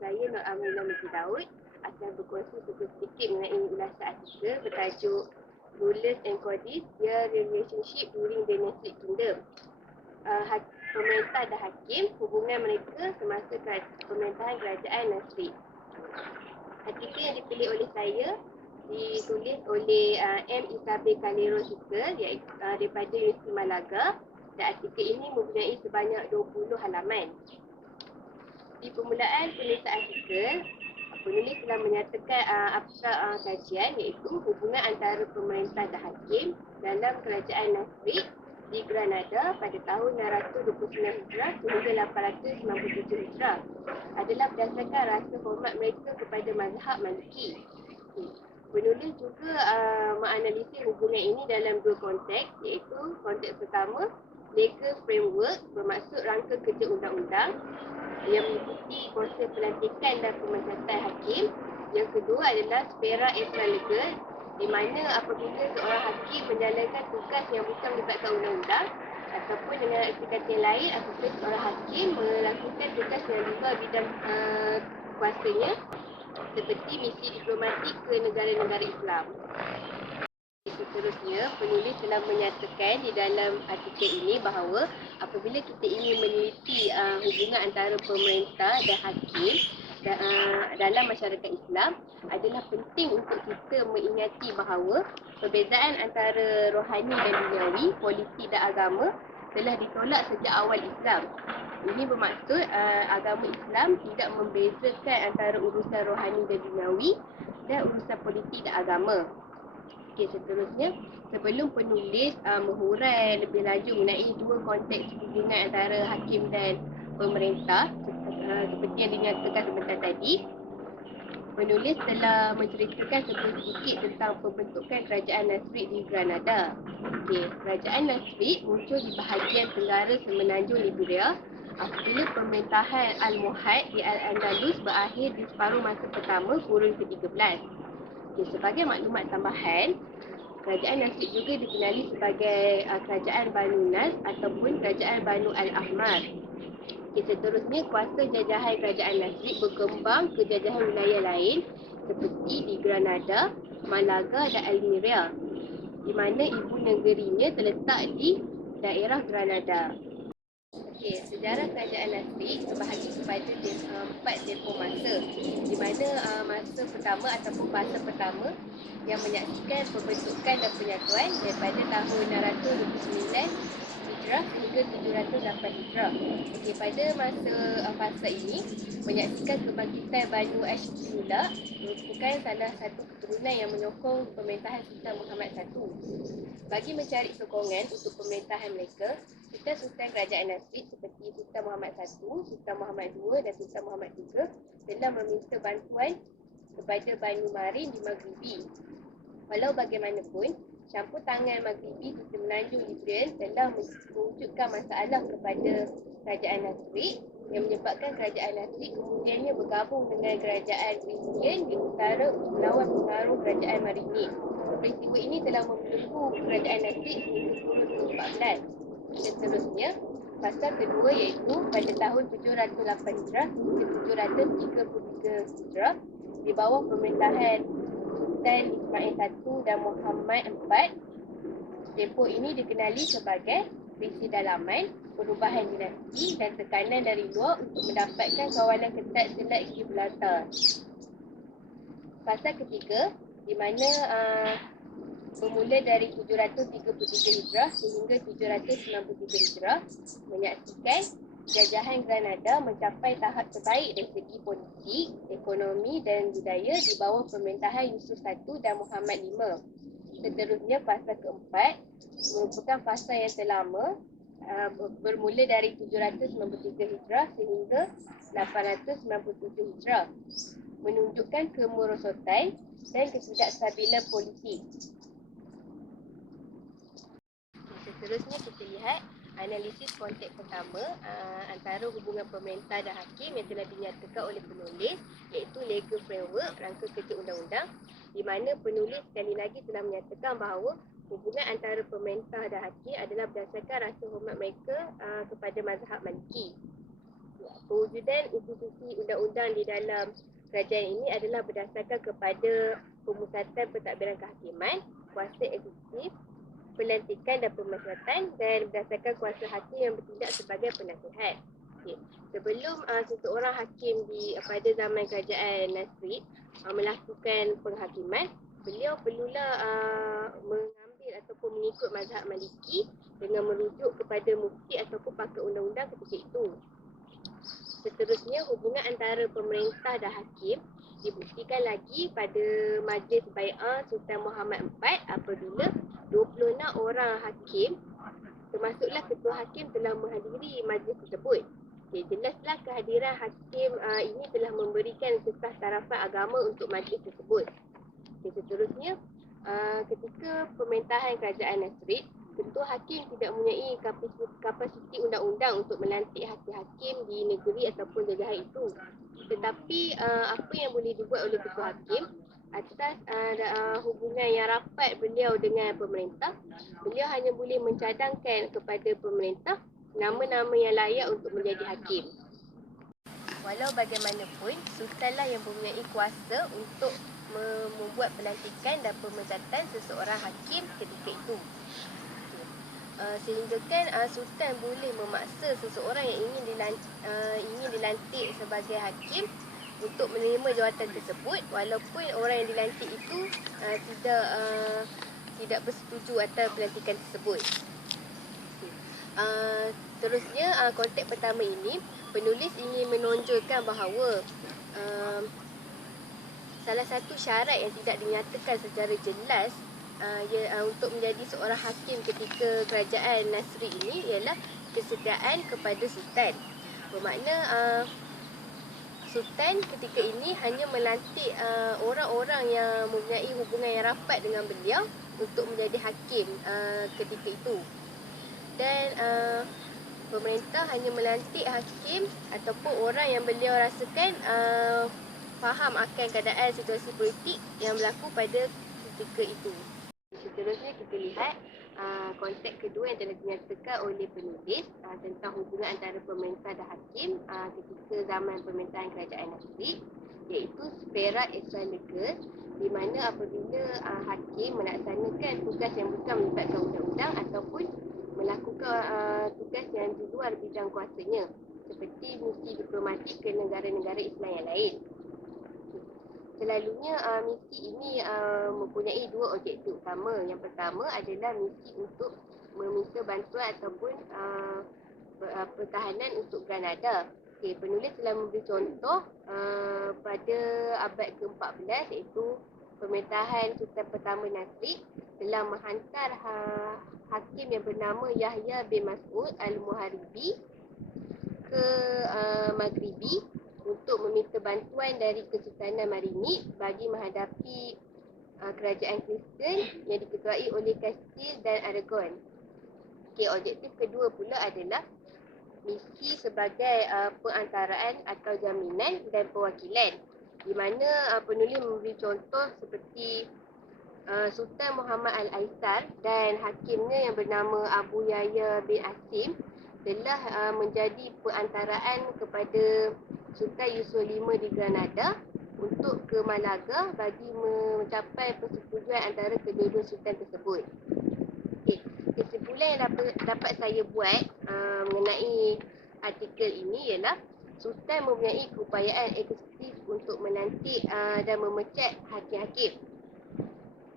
saya Nur Aminah Miki Daud akan berkongsi sedikit mengenai ulasan artikel bertajuk Rulers and Codice, Their Relationship During Dynastic Kingdom. Pemerintah dan hakim, hubungan mereka semasa pemerintahan kerajaan Nasrid. Artikel yang dipilih oleh saya ditulis oleh M. Isabel Calero Hika daripada Universiti Malaga, dan artikel ini mempunyai sebanyak 20 halaman. Di permulaan penulisan artikel, penulis telah menyatakan abstrak kajian iaitu hubungan antara pemerintah dan hakim dalam kerajaan Nasrid di Granada pada tahun 629 Hijrah sehingga 897 Hijrah adalah berdasarkan rasa hormat mereka kepada mazhab Maliki. Penulis juga menganalisis hubungan ini dalam dua konteks, iaitu konteks pertama, legal framework bermaksud rangka kerja undang-undang yang meliputi konsep pelantikan dan pemecatan hakim. Yang kedua adalah sfera extra-legal, di mana apabila seorang hakim menjalankan tugas yang bukan melibatkan undang-undang ataupun dengan arti yang lain, apabila seorang hakim melakukan tugas yang di luar bidang kuasanya seperti misi diplomatik ke negara-negara Islam. Seterusnya, penulis telah menyatakan di dalam artikel ini bahawa apabila kita ingin meneliti hubungan antara pemerintah dan hakim dalam masyarakat Islam, adalah penting untuk kita mengingati bahawa perbezaan antara rohani dan duniawi, politik dan agama telah ditolak sejak awal Islam. Ini bermaksud agama Islam tidak membezakan antara urusan rohani dan duniawi dan urusan politik dan agama. Okey, seterusnya, sebelum penulis menghurai lebih lanjut mengenai dua konteks hubungan antara hakim dan pemerintah seperti yang dinyatakan sebentar tadi, penulis telah menceritakan sedikit tentang pembentukan kerajaan Nasrid di Granada. Okey, kerajaan Nasrid muncul di bahagian tenggara semenanjung Liberia apabila pemerintahan Al-Muhad di Al-Andalus berakhir di separuh masa pertama kurun ke-13. Okay, sebagai maklumat tambahan, kerajaan Nasrid juga dikenali sebagai kerajaan Banu Nas ataupun kerajaan Banu Al-Ahmar. Okay, seterusnya, kuasa jajahan kerajaan Nasrid berkembang ke jajahan wilayah lain seperti di Granada, Malaga dan Almeria, di mana ibu negerinya terletak di daerah Granada. Okey, sejarah kerajaan Nasrid terbahagi kepada 4 tempoh masa, di mana masa pertama ataupun fasa pertama yang menyaksikan pembentukan dan penyatuan daripada tahun 629 Hijrah sehingga 708 Hijrah. Okey, pada fasa ini menyaksikan kebangkitan Banu Ash'Ula, merupakan salah satu keturunan yang menyokong pemerintahan Sultan Muhammad I. Bagi mencari sokongan untuk pemerintahan mereka, Sultan Kerajaan Nasrid seperti Sultan Muhammad I, Sultan Muhammad II dan Sultan Muhammad III telah meminta bantuan kepada Banu Marin di Maghribi. Walau bagaimanapun, campur tangan Maghribi di semenanjung Liberian telah mewujudkan masalah kepada Kerajaan Nasrid yang menyebabkan Kerajaan Nasrid kemudiannya bergabung dengan Kerajaan Christian di utara untuk melawan pengaruh Kerajaan Marinid. Peristiwa ini telah membelenggu Kerajaan Nasrid sehingga kurun ke-14. Seterusnya, fasa kedua iaitu pada tahun 708 Hijrah hingga 733 Hijrah di bawah pemerintahan Sultan Ismail I dan Muhammad IV. Tempoh ini dikenali sebagai krisis dalaman, perubahan dinasti dan tekanan dari luar untuk mendapatkan kawalan ketat Selat Gibraltar. Fasa ketiga, di mana bermula dari 733 Hijrah sehingga 793 Hijrah, menyaksikan jajahan Granada mencapai tahap terbaik dari segi politik, ekonomi dan budaya di bawah pemerintahan Yusuf I dan Muhammad V. Seterusnya, fasa keempat merupakan fasa yang terlama, bermula dari 793 Hijrah sehingga 897 Hijrah, menunjukkan kemerosotan dan ketidakstabilan politik. Seterusnya, kita lihat analisis konteks pertama antara hubungan pemerintah dan hakim yang telah dinyatakan oleh penulis, iaitu legal framework, rangka kerja undang-undang, di mana penulis sekali lagi telah menyatakan bahawa hubungan antara pemerintah dan hakim adalah berdasarkan rasa hormat mereka kepada mazhab Maliki. Pewujudan institusi undang-undang di dalam kerajaan ini adalah berdasarkan kepada pemusatan pentadbiran kehakiman, kuasa eksekutif, pelantikan dan pemesyaratan, dan berdasarkan kuasa hakim yang bertindak sebagai penasihat. Okay. Sebelum seseorang hakim pada zaman kerajaan Nasrid melakukan penghakiman, beliau perlulah mengambil ataupun mengikut mazhab Maliki dengan merujuk kepada mufti ataupun pakar undang-undang ketika itu. Seterusnya, hubungan antara pemerintah dan hakim dibuktikan lagi pada Majlis Bai'ah Sultan Muhammad IV apabila 26 orang hakim termasuklah ketua hakim telah menghadiri majlis tersebut. Okay, jelaslah kehadiran hakim ini telah memberikan kesah tarafan agama untuk majlis tersebut. Okay, seterusnya, ketika pemerintahan kerajaan Nasrid, ketua hakim tidak mempunyai kapasiti undang-undang untuk melantik hakim-hakim di negeri ataupun jajahan itu. Tetapi apa yang boleh dibuat oleh ketua hakim atas hubungan yang rapat beliau dengan pemerintah, beliau hanya boleh mencadangkan kepada pemerintah nama-nama yang layak untuk menjadi hakim. Walau bagaimanapun, sultanlah yang mempunyai kuasa untuk membuat pelantikan dan pemecatan seseorang hakim ketika itu. Sehingga kan sultan boleh memaksa seseorang yang ingin dilantik sebagai hakim untuk menerima jawatan tersebut walaupun orang yang dilantik itu tidak bersetuju atas pelantikan tersebut. Terusnya, konteks pertama ini penulis ingin menonjolkan bahawa salah satu syarat yang tidak dinyatakan secara jelas untuk menjadi seorang hakim ketika kerajaan Nasrid ini ialah kesetiaan kepada sultan. Bermakna sultan ketika ini hanya melantik orang-orang yang mempunyai hubungan yang rapat dengan beliau untuk menjadi hakim ketika itu. Dan pemerintah hanya melantik hakim ataupun orang yang beliau rasakan faham akan keadaan situasi politik yang berlaku pada ketika itu. Seterusnya kita lihat konteks kedua yang telah dinyatakan oleh penulis tentang hubungan antara pemerintah dan hakim ketika zaman pemerintahan kerajaan Nasrid, iaitu sfera extra-legal, di mana apabila hakim melaksanakan tugas yang bukan melibatkan undang-undang ataupun melakukan tugas yang di luar bidang kuasanya, seperti misi diplomatik ke negara-negara Islam yang lain. Selalunya misi ini mempunyai dua objektif utama. Yang pertama adalah misi untuk meminta bantuan ataupun pertahanan untuk Granada. Okay, penulis telah memberi contoh pada abad ke-14, iaitu pemerintahan Sultan pertama Nasrid telah menghantar hakim yang bernama Yahya bin Mas'ud Al-Muharibi ke Maghribi untuk meminta bantuan dari Kesultanan Marinid bagi menghadapi kerajaan Kristen yang diketuai oleh Kastil dan Aragon. Okay, objektif kedua pula adalah misi sebagai perantaraan atau jaminan dan perwakilan, di mana penulis memberi contoh seperti Sultan Muhammad Al-Aisar dan hakimnya yang bernama Abu Yahya bin Asim telah menjadi perantaraan kepada Sultan Yusuf V di Granada untuk ke Malaga bagi mencapai persetujuan antara kedua-dua sultan tersebut. Okay. Kesimpulan yang dapat saya buat mengenai artikel ini ialah sultan mempunyai keupayaan eksekutif untuk melantik dan memecat hakim-hakim.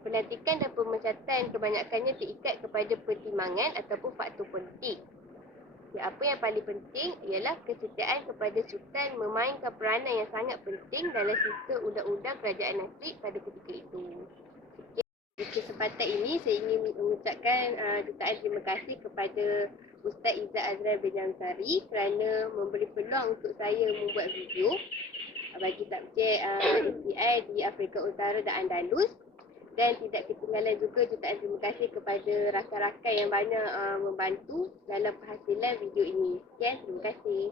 Pelantikan dan pemecatan kebanyakannya terikat kepada pertimbangan ataupun faktor politik. Apa yang paling penting ialah kesetiaan kepada sultan memainkan peranan yang sangat penting dalam sistem undang-undang kerajaan Nasrid pada ketika itu. Di kesempatan ini saya ingin mengucapkan jutaan terima kasih kepada Ustaz Izzat Azrael bin Jansari kerana memberi peluang untuk saya membuat video bagi subjek ACI di Afrika Utara dan Andalus. Dan tidak ketinggalan juga jutaan terima kasih kepada rakan-rakan yang banyak membantu dalam penghasilan video ini. Sekian, terima kasih.